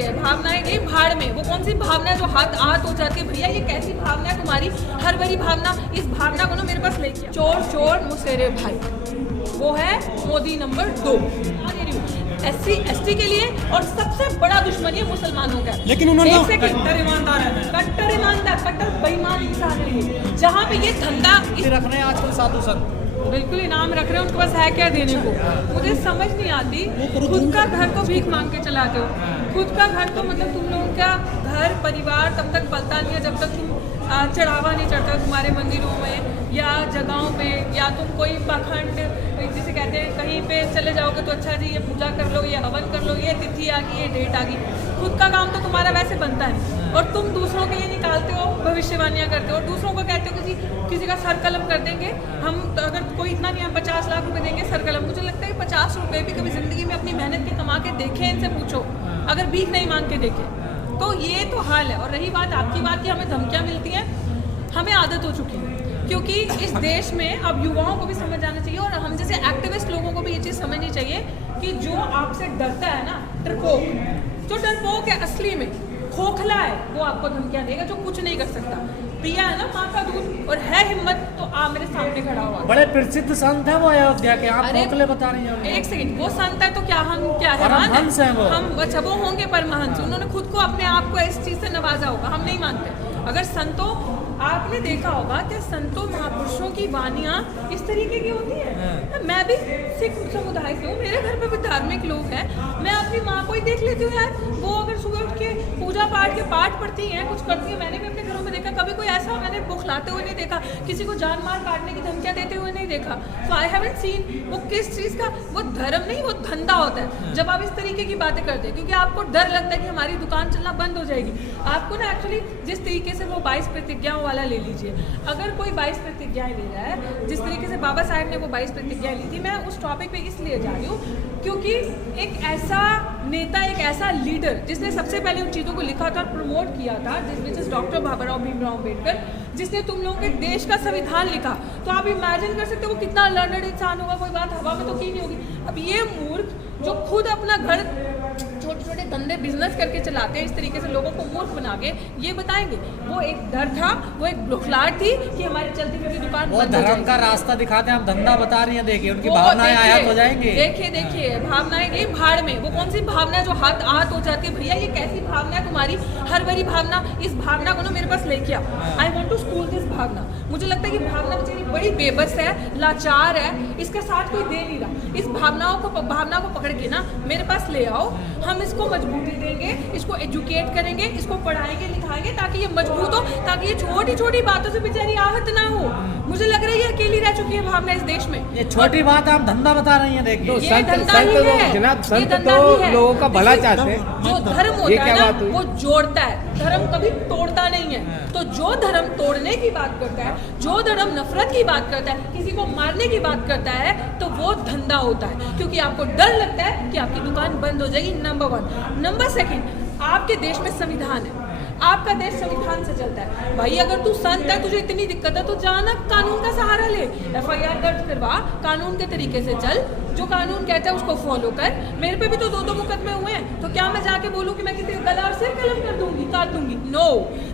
देखिए भावनाएं गई भाड़ में। वो कौन सी भावना है जो हाथ हाथ हो जाती है? भैया ये कैसी भावना है तुम्हारी? हर भरी भावना। इस भावना को ना मेरे पास लेके आओ। चोर चोर मुसेरे भाई, वो है मोदी नंबर 2। SC ST के लिए और सबसे बड़ा दुश्मन ये मुसलमानों का। लेकिन उन्होंने कट्टर ईमानदार है, कट्टर ईमानदार, कट्टर बेईमान इंसान है ये। जहाँ पे ये धंधा रख रहे हैं आजकल साधु संत, बिल्कुल इनाम रख रहे हैं, उनके पास है क्या देने को? मुझे समझ नहीं आती। खुद का घर तो भीख मांग के चलाते हो। खुद का घर तो मतलब तुम लोगों का घर परिवार तब तक पलता नहीं है जब तक तुम चढ़ावा नहीं चढ़ता तुम्हारे मंदिरों में या जगहों पे, या तुम कोई पाखंड जिसे कहते हैं कहीं पे चले जाओगे तो अच्छा जी ये पूजा कर लो, ये हवन कर लो, ये तिथि आ गई, ये डेट आ गई। खुद का काम तो तुम्हारा वैसे बनता है और तुम दूसरों के लिए निकालते हो, भविष्यवाणियाँ करते हो और दूसरों को कहते हो कि जी किसी का सर कलम कर देंगे हम, तो अगर कोई इतना नहीं, हम 50 लाख रुपए देंगे सर कलम। मुझे लगता है कि 50 रुपए भी कभी जिंदगी में अपनी मेहनत के कमा के देखें, इनसे पूछो, अगर भीख नहीं मांग के देखें तो ये तो हाल है। और रही बात आपकी बात की हमें धमकियाँ मिलती हैं, हमें आदत हो चुकी है क्योंकि इस देश में अब युवाओं को भी समझ आना चाहिए और हम जैसे एक्टिविस्ट लोगों को भी ये चीज़ समझनी चाहिए कि जो आपसे डरता है ना, डरपोक, जो डरपोक है असली में खोखला है, वो आपको धमकियां देगा जो कुछ नहीं कर सकता। पिया है ना माँ का दूध और है हिम्मत तो आप मेरे सामने खड़ा हुआ। बड़े प्रसिद्ध संत है वो अयोध्या के, आप खोखले बता रही हैं। एक सेकंड, वो संत है तो क्या हम क्या है? परमहंस हैं वो। हम अच्छा वो होंगे परमहंस, उन्होंने खुद को अपने आप को इस चीज से नवाजा होगा, हम नहीं मानते। अगर संतों, आपने देखा होगा कि संतों महापुरुषों की वानियाँ इस तरीके की होती है। मैं भी सिख समुदाय से हूँ, मेरे घर पे भी धार्मिक लोग हैं, मैं अपनी माँ को ही देख लेती हूँ यार, वो अगर सुबह उठ के पूजा पाठ के पाठ पढ़ती हैं, कुछ करती है, मैंने भी अपने घरों में देखा। कभी कोई ऐसा मैंने बुखलाते हुए नहीं देखा, किसी को जान मार काटने की धमकियाँ देते हुए नहीं देखा। सो आई हैवंट सीन वो किस चीज़ का, वो धर्म नहीं, वो धंधा होता है जब आप इस तरीके की बातें करते हैं, क्योंकि आपको डर लगता है कि हमारी दुकान चलना बंद हो जाएगी। आपको ना एक्चुअली जिस तरीके से वो 22 प्रतिज्ञाओं वाला ले लीजिए, अगर कोई 22 प्रतिज्ञाएं ले रहा है, जिस तरीके से बाबा साहेब ने वो 22 प्रतिज्ञाएं ली थी, मैं उस टॉपिक पे इसलिए जा रही हूँ क्योंकि एक ऐसा नेता, एक ऐसा लीडर जिसने सबसे पहले उन चीज़ों को लिखा था और प्रमोट किया था, जिसमें डॉक्टर बाबा भीमराव अम्बेडकर, जिसने तुम लोगों के देश का संविधान लिखा, तो आप इमेजिन कर सकते हो वो कितना लर्नड इंसान होगा। कोई बात हवा में तो की नहीं होगी। अब ये मूर्ख जो खुद अपना घर छोटे छोटे धंधे बिजनेस करके चलाते हैं, इस तरीके से लोगों को मूर्ख बना के ये बताएंगे। वो एक डर था, वो एक बुखलाहट थी कि हमारी चलती फिरती दुकान वो धर्म का रास्ता दिखाते हैं, हम धंधा बता रही हैं। देखिए उनकी भावनाएं आयात हो जाएंगी। देखिए भावनाएं गई भाड़ में। वो कौन सी भावना है जो हाथ हाथ हो जाती है? भैया ये कैसी भावना है तुम्हारी? हर भरी भावना। इस भावना को ना मेरे पास लेके आओ। I want to school this Bhavna. मुझे लगता है कि भावना बेचारी बड़ी बेबस है, लाचार है, इसका साथ कोई दे नहीं रहा। इस भावना को पकड़ के ना मेरे पास ले आओ, हम इसको मजबूती देंगे, इसको एजुकेट करेंगे, इसको पढ़ाएंगे लिखाएंगे ताकि ये मजबूत हो, ताकि ये छोटी छोटी बातों से बेचारी आहत ना हो। मुझे लग रहा है ये अकेली रह चुकी है भावना इस देश में। ये छोटी बात आप धंधा बता रही हैं। देखिए ये धंधा ही है जनाब, संत तो लोगों का भला चाहते हैं। जो धर्म होता है ना वो जोड़ता है, धर्म कभी तोड़ता नहीं है। तो जो धर्म तोड़ने की बात करता है, जो धर्म नफरत की बात करता है, किसी को मारने की बात करता है, तो वो धंधा होता है, क्योंकि आपको डर लगता है कि आपकी दुकान बंद हो जाएगी। नंबर 1। नंबर 2, आपके देश में संविधान है, आपका देश संविधान से चलता है। भाई अगर तू संत है, तुझे इतनी दिक्कत है तो जाना कानून का सहारा ले, FIR दर्ज करवा, कानून के तरीके से चल, जो कानून कहता है उसको फॉलो कर। मेरे पे भी तो 2-2 मुकदमे हुए हैं, तो क्या मैं जाके बोलूं कि मैं किसी का गला और सिर कलम कर दूंगी, काट दूंगी? No,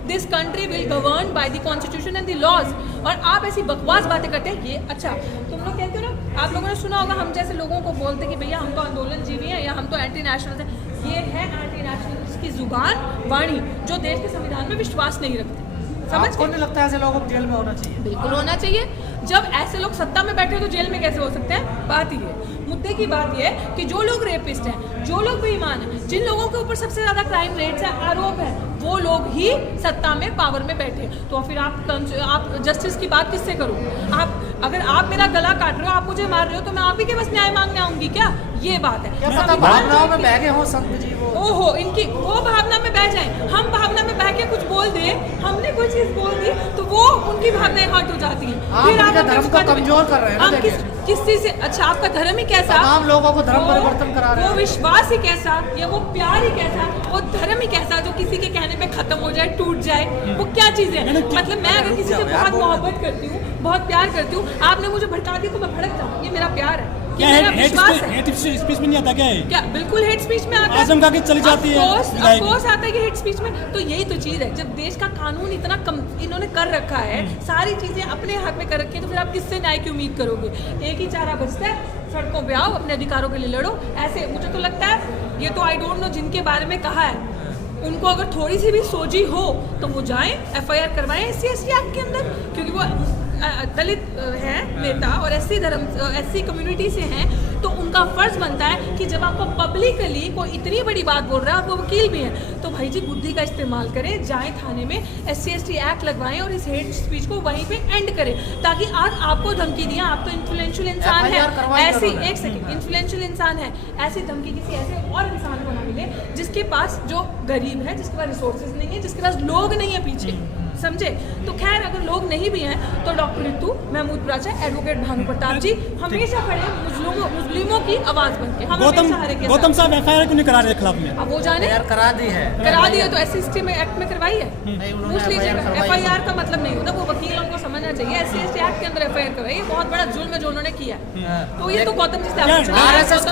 this country will govern by the constitution and the laws. और आप ऐसी बकवास बातें करते हैं। ये अच्छा तुम लोग कहते हो ना, आप लोगों ने सुना होगा हम जैसे लोगों को बोलते कि भैया हम तो आंदोलन जीवी हैं या हम तो एंटी नेशनल हैं। ये है एंटी नेशनल की जुबान वाणी, जो देश के संविधान में विश्वास नहीं रखते। समझ आपको नहीं लगता ऐसे लोगों को जेल में होना चाहिए? बिल्कुल होना चाहिए। जब ऐसे लोग सत्ता में बैठे तो जेल में कैसे हो सकते हैं? बात ही है, मुद्दे की बात यह है कि जो लोग रेपिस्ट हैं, जो लोग बेईमान हैं, जिन लोगों के ऊपर सबसे ज्यादा क्राइम रेट्स है, आरोप है, वो लोग ही सत्ता में पावर में बैठे। तो फिर आप जस्टिस की बात किससे करो? आप अगर आप मेरा गला काट रहे हो, आप मुझे मार रहे हो, तो मैं आप ही के बस न्याय मांगने आऊंगी क्या? ये बात है। भावनाओं में बह गए हो संत जी वो। ओहो, इनकी वो भावना में बह जाए, हम भावना में बह के कुछ बोल दे, हमने कोई चीज बोल दी तो वो उनकी भावनाएं हर्ट हो जाती हैं। फिर आप धर्म को कमजोर कर रहे हैं। हम किस चीज से? अच्छा आपका धर्म ही कैसा? तमाम लोगों को धर्म परिवर्तन करा रहे हैं। वो विश्वास ही कैसा, या वो प्यार ही कैसा, वो धर्म ही कैसा जो किसी के कहने पे खत्म हो जाए, टूट जाए? वो क्या चीज है? मतलब मैं अगर किसी से बहुत मोहब्बत करती हूँ, बहुत प्यार करती हूँ, आपने मुझे भड़का दी तो मैं भड़क जाऊँ, ये मेरा प्यार है? कि मेरा विश्वास है। हेट स्पीच में नहीं आता क्या है? क्या बिल्कुल हेट स्पीच में आता है। आजम का चली जाती है ऑफ कोर्स आता है कि हेट स्पीच में। तो यही तो चीज़ है, जब देश का कानून इतना कम इन्होंने कर रखा है, सारी चीज़ें अपने हक में कर रखी है, तो फिर आप किससे न्याय की उम्मीद करोगे? एक ही चारा बचता है, सड़कों पे आओ, अपने अधिकारों के लिए लड़ो। ऐसे मुझे तो लगता है, ये तो आई डोंट नो जिनके बारे में कहा है, उनको अगर थोड़ी सी भी सोची हो तो वो जाएं, FIR करवाएं SC/ST एक्ट के अंदर, क्योंकि वो दलित है नेता और SC कम्युनिटी से हैं, तो उनका फर्ज बनता है कि जब आपको पब्लिकली कोई इतनी बड़ी बात बोल रहा है और वो वकील भी है, तो भाई जी बुद्धि का इस्तेमाल करें, जाएं थाने में SC/ST एक्ट लगवाएं और इस हेट स्पीच को वहीं पे एंड करें, ताकि आज आपको धमकी दिया, आप तो इन्फ्लुएंशियल इंसान है, ऐसी एक सेकंड इन्फ्लुएंशियल इंसान है, ऐसी धमकी किसी ऐसे और इंसान को ना मिले जिसके पास, जो गरीब है, जिसके पास रिसोर्सेज नहीं है, जिसके पास लोग नहीं है पीछे, समझे? तो खैर अगर लोग नहीं भी हैं तो डॉक्टर रितु, महमूद प्राचा, एडवोकेट भानु प्रताप जी हमेशा खड़े मुस्लिमों की आवाज बन के। हम गौतम साहब FIR क्यों नहीं करा रहे खिलाफ में? अब वो जाने, करा दी है तो SC/ST में एक्ट में करवाई है, पूछ लीजिएगा। FIR का मतलब नहीं होता, वो वकील उनको समझना चाहिए। SC/ST एक्ट के अंदर FIR करवाई, बहुत बड़ा जुल्म है जो उन्होंने किया। तो ये तो गौतम जी से RSS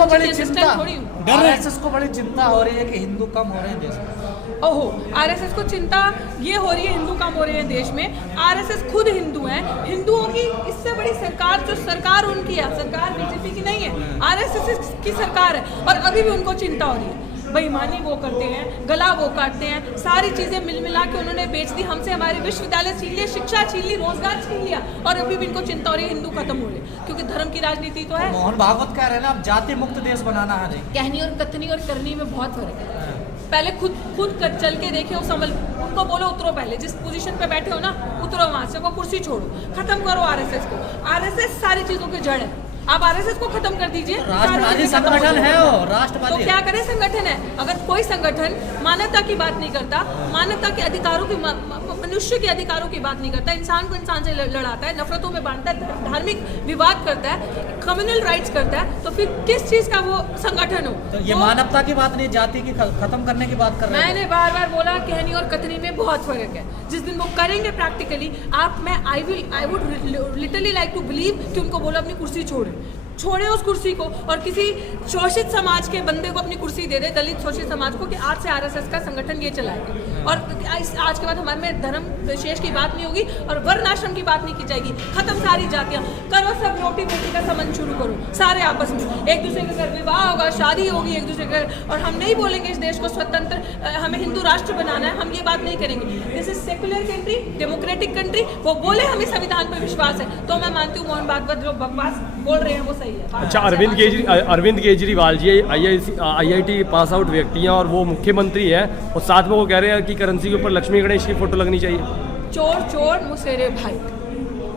को बड़ी चिंता हो रही है कि हिंदू कम हो रहे हैं देश में। ओहो, RSS को चिंता ये हो रही है हिंदू कम हो रहे हैं देश में। RSS खुद हिंदू हैं, हिंदुओं की इससे बड़ी सरकार, जो सरकार उनकी है, सरकार BJP की नहीं है, RSS की सरकार है, और अभी भी उनको चिंता हो रही है। बेईमानी वो करते हैं, गला वो काटते हैं, सारी चीज़ें मिल मिला के उन्होंने बेच दी, हमसे हमारे विश्वविद्यालय छीन लिए, शिक्षा छीन ली, रोजगार छीन लिया, और अभी भी इनको चिंता हो रही है हिंदू खत्म हो रहे, क्योंकि धर्म की राजनीति तो है। मोहन भागवत कह रहे हैं ना, अब जाति मुक्त देश बनाना है। कहनी और कथनी और करनी में बहुत फर्क है। पहले खुद चल के देखे, उनको बोलो उतरो, पहले जिस पोजीशन पे बैठे हो ना, उतरो वहां से, वो कुर्सी छोड़ो, खत्म करो RSS को। RSS सारी चीजों की जड़ है, आप RSS को खत्म कर दीजिए। राष्ट्रवादी संगठन है वो, राष्ट्रवादी। तो क्या करे संगठन है, अगर कोई संगठन मानवता की बात नहीं करता, मानवता के अधिकारों की, मनुष्य के अधिकारों की बात नहीं करता, इंसान को इंसान से लड़ाता है, नफरतों में बांटता है, धार्मिक विवाद करता है, कम्युनल राइट्स करता है, तो फिर किस चीज का वो संगठन हो? तो ये मानवता की बात नहीं, जाति की खत्म करने की बात कर रहे हैं। मैंने बार बार बोला, कहनी और कथनी में बहुत फर्क है। जिस दिन वो करेंगे practically, I would literally like to believe कि उनको बोलो अपनी कुर्सी छोड़े उस कुर्सी को, और किसी शोषित समाज के बंदे को अपनी कुर्सी दे दे, दलित शोषित समाज को, कि आज से RSS का संगठन ये चलाएगा, और आज के बाद हमारे में धर्म विशेष की बात नहीं होगी और वर्णाश्रम की बात नहीं की जाएगी। खत्म सारी जातियाँ, करो सब रोटी बेटी का संबंध शुरू करो, सारे आपस में, एक दूसरे के घर विवाह होगा, शादी होगी एक दूसरे के घर, और हम नहीं बोलेंगे इस देश को स्वतंत्र, हमें हिंदू राष्ट्र बनाना है, हम ये बात नहीं करेंगे। This is secular country, democratic country. वो बोले हमें संविधान पर विश्वास है, तो मैं मानती हूँ मोहन भागवत जो बकवास बोल रहे हैं वो सही है। अच्छा, Arvind Kejriwal ji IIT pass out व्यक्ति हैं और वो मुख्यमंत्री हैं, और साथ में वो कह रहे हैं कि करेंसी के ऊपर लक्ष्मी गणेश की फोटो लगनी चाहिए। चोर मुसेरे भाई,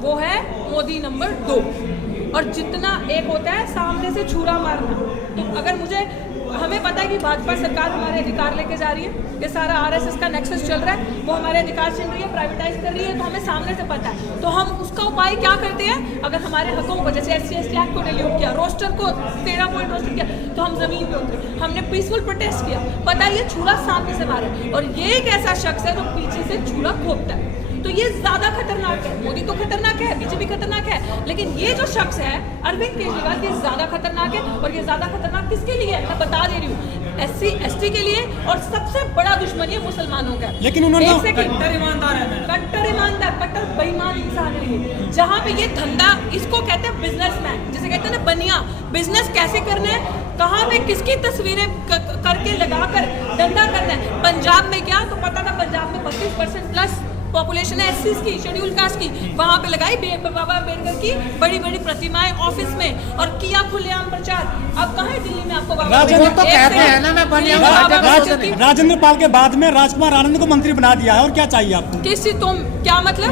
वो है मोदी नंबर 2, और जितना एक होता है सामने से छुरा मारना। तो अगर हमें पता है कि भाजपा सरकार हमारे अधिकार लेके जा रही है, ये सारा RSS का नेक्सस चल रहा है, वो हमारे अधिकार छीन रही है, प्राइवेटाइज कर रही है, तो हमें सामने से पता है। तो हम उसका उपाय क्या करते हैं? अगर हमारे हकों को, जैसे SC/ST एक्ट को डिलीट किया, रोस्टर को 13 पॉइंट रोस्टर किया, तो हम जमीन पे उतरे, हमने पीसफुल प्रोटेस्ट किया। पता है ये छुरा सामने से मारे, और ये एक ऐसा शख्स है जो पीछे से छुरा खोपता है, तो ये ज्यादा खतरनाक है। मोदी तो खतरनाक है, BJP खतरनाक है, लेकिन ये जो शख्स है अरविंद केजरीवाल, ये ज्यादा खतरनाक है। और ये ज्यादा खतरनाक किसके लिए है मैं बता दे रही हूँ, SC/ST के लिए, और सबसे बड़ा दुश्मन ये मुसलमानों का। लेकिन उन्होंने कट्टर ईमानदार है, कट्टर बेईमान इंसान है ये। जहाँ पे ये धंधा, इसको कहते हैं बिजनेसमैन, जिसे कहते हैं ना बनिया, बिजनेस कैसे करना है, कहाँ पे किसकी तस्वीरें करके लगाकर धंधा करना है। पंजाब में क्या, तो पता था पंजाब में 32% प्लस पॉपुलेशन है SCs की, शेड्यूल कास्ट की, वहाँ पे लगाई बाबा अम्बेडकर की बड़ी बड़ी प्रतिमाएं ऑफिस में, और किया खुलेआम प्रचार। अब कहाँ है दिल्ली में आपको राजेंद्र पाल के बाद में राजकुमार आनंद को मंत्री बना दिया है, और क्या चाहिए आपको? किस चीज, तुम क्या मतलब,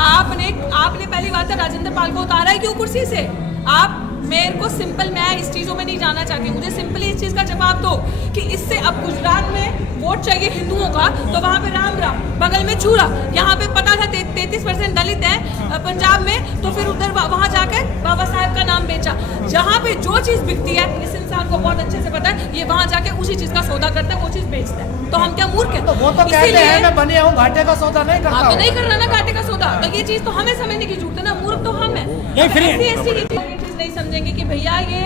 आपने पहली बात है राजेंद्र पाल को उतारा है क्यों कुर्सी से? आप मेरे को सिंपल, मैं इस चीज़ों में नहीं जाना चाहती, मुझे सिंपली इस चीज़ का जवाब दो कि इससे अब गुजरात में वोट चाहिए हिंदुओं का, तो वहाँ पे राम बगल में चूरा, यहाँ पे पता था 33% दलित है पंजाब में, तो फिर उधर वहाँ जाकर बाबा साहब का नाम बेचा। जहाँ पे जो चीज़ बिकती है, इस इंसान को बहुत अच्छे से पता है, ये वहाँ जाके उसी चीज़ का सौदा करता है, वो चीज़ बेचता है। तो हम क्या मूर्ख हैं? तो वो तो कहते हैं मैं बने हूँ, घाटे का सौदा नहीं करता। तो नहीं करना ना घाटे का सौदा, तो ये चीज़ तो हमें समझने की जरूरत है ना, मूर्ख तो हम है। नहीं समझेंगे कि भैया ये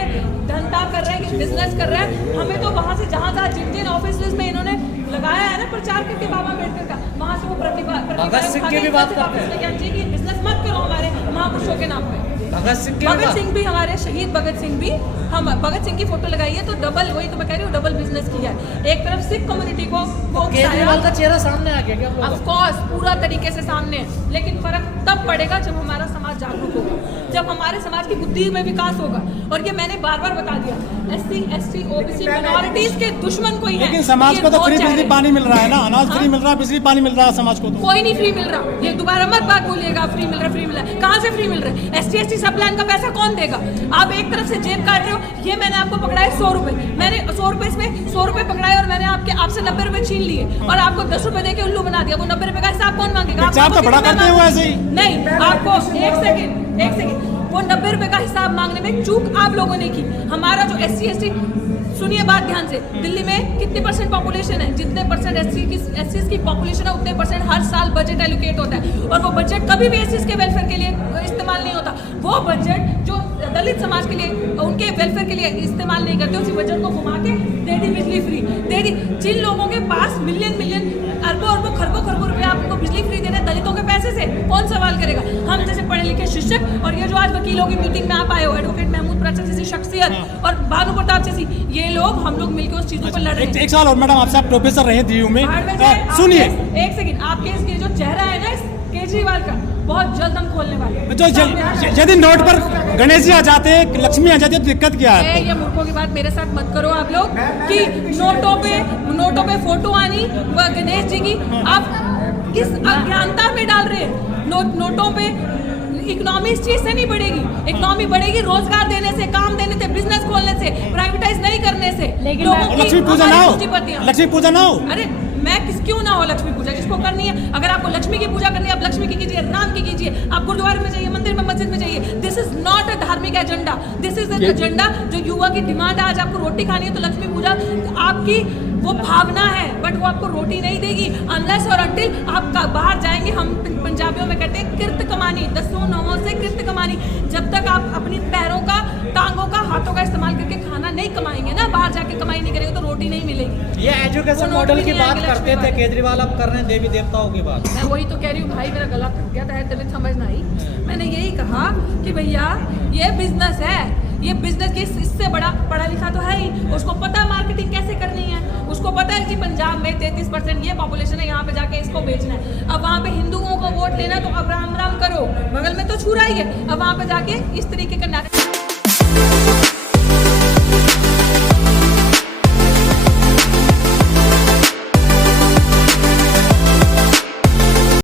धंधा कर रहे हैं, बिजनेस कर रहे हैं। हमें तो वहाँ से जहाँ जिन जिन ऑफिस में इन्होंने लगाया है ना प्रचार करके बाबा अम्बेडकर का, वहाँ से वो भगत सिंह की भी बात करते हैं कि बिजनेस मत करो हमारे महापुरुषों के नाम पे। भगत सिंह भी हमारे शहीद भगत सिंह भी, हम भगत सिंह की फोटो लगाई है तो डबल, वही तो मैं कह रही हूँ, डबल बिजनेस किया है। एक तरफ सिख कम्युनिटी को केजरीवाल का चेहरा सामने आ गया क्या? ऑफ कोर्स पूरा तरीके से सामने है, लेकिन फर्क तब पड़ेगा जब हमारा समाज जागरूक होगा, जब हमारे समाज की बुद्धि में विकास होगा। और ये मैंने बार बार बता दिया, SC ST OBC माइनॉरिटीज के दुश्मन कोई है। लेकिन समाज को तो फ्री बिजली पानी मिल रहा है ना, अनाज फ्री मिल रहा है, बिजली पानी मिल रहा है समाज को। तो कोई नहीं फ्री मिल रहा, ये दोबारा मत बात बोलिएगा फ्री मिल रहा, फ्री मिल रहा है। कहाँ से फ्री मिल रहा है? ST ST सब प्लान का पैसा कौन देगा? आप एक तरफ से जेब काट रहे हो। ये मैंने आपको पकड़ाए 100 रुपए, मैंने 100 रुपए इसमें 100 रुपए पकड़ाए और मैंने आपसे 90 रुपए छीन लिए और आपको 10 रुपए देके उल्लू बना दिया। वो 90 रुपए का हिसाब कौन मांगेगा? आप तो बड़ा करते हो ऐसे ही। नहीं, आपको एक सेकंड, वो 90 रुपए का हिसाब मांगने में चूक आप लोगों ने की। हमारा जो SC ST, सुनिए बात ध्यान से, दिल्ली में कितने परसेंट पॉपुलेशन है? जितने परसेंट SCs की पॉपुलेशन है उतने परसेंट हर साल बजट एलोकेट होता है, और वो बजट कभी भी SCs के वेलफेयर के लिए इस्तेमाल नहीं होता। वो बजट जो दलित समाज के लिए, उनके वेलफेयर के लिए इस्तेमाल नहीं करते, उसी बजट को घुमा के दे दी बिजली फ्री, दे दी। जिन लोगों के पास मिलियन अरबों खरबों रुपए आपको बिजली फ्री दे रहे हैं दलितों के पैसे से, कौन सवाल करेगा? हम जैसे पढ़े लिखे शिक्षक और ये जो आज वकीलों की मीटिंग में आप आए हो, एडवोकेट महमूद प्रचर जैसी शख्सियत और भानु प्रताप जैसी, ये लोग, हम लोग मिलकर उस चीजों पर लड़ रहे हैं। एक सवाल और मैडम आपसे, आप प्रोफेसर रहे DU में, सुनिए एक सेकंड, आपके इसके जो चेहरा है ना केजरीवाल का, बहुत जल्द हम खोलने वाले हैं। यदि नोट पर गणेश जी आ जाते, लक्ष्मी आ जाती है तो दिक्कत क्या है? ये मूर्खों की बात मेरे साथ मत करो आप लोग कि नोटों पे फोटो आनी गणेश जी की। आप किस अज्ञानता में डाल रहे हैं? नोटों पे इकोनॉमी इस चीज से नहीं बढ़ेगी। इकोनॉमी बढ़ेगी रोजगार देने से, काम देने से, बिजनेस खोलने से, प्राइवेटाइज नहीं करने से। लक्ष्मी पूजा ना हो, लक्ष्मी पूजा ना हो। अरे मैं क्यों ना हो लक्ष्मी पूजा? जिसको करनी है, अगर आपको लक्ष्मी की पूजा करनी है, आप लक्ष्मी की कीजिए, राम की कीजिए, आप गुरुद्वारे में जाइए, मंदिर में, मस्जिद में जाइए। दिस इज नॉट अ धार्मिक agenda, this is an agenda जो युवा की डिमांड है। आज आपको रोटी खानी है तो लक्ष्मी पूजा आपकी वो भावना है, बट वो आपको रोटी नहीं देगी अनलेस और अंटिल आप बाहर जाएंगे। हम पंजाबियों में कहते हैं किर्त कमानी, 10 नौों से किर्त कमानी। जब तक आप अपनी पैरों का, टांगों का, हाथों का इस्तेमाल करके खाना नहीं कमाएंगे ना, बाहर जाके कमाई नहीं करेंगे तो रोटी नहीं मिलेगी। ये एजुकेशन मॉडल की बात करते थे केजरीवाल, अब कर रहे हैं देवी देवताओं की बात। मैं वही तो कह रही हूँ भाई, मेरा गला थक गया था, तबीयत समझ ना आई। मैंने यही कहा कि भैया ये बिजनेस है, ये बिजनेस की इससे बड़ा पढ़ा लिखा तो है ही, उसको पता है मार्केटिंग कैसे करनी है, उसको पता है कि पंजाब में 33% ये पॉपुलेशन है, यहाँ पे जाके इसको बेचना है। अब वहाँ पे हिंदुओं को वोट लेना तो अब राम राम करो, बगल में तो छुरा ही है। अब वहाँ पे जाके इस तरीके का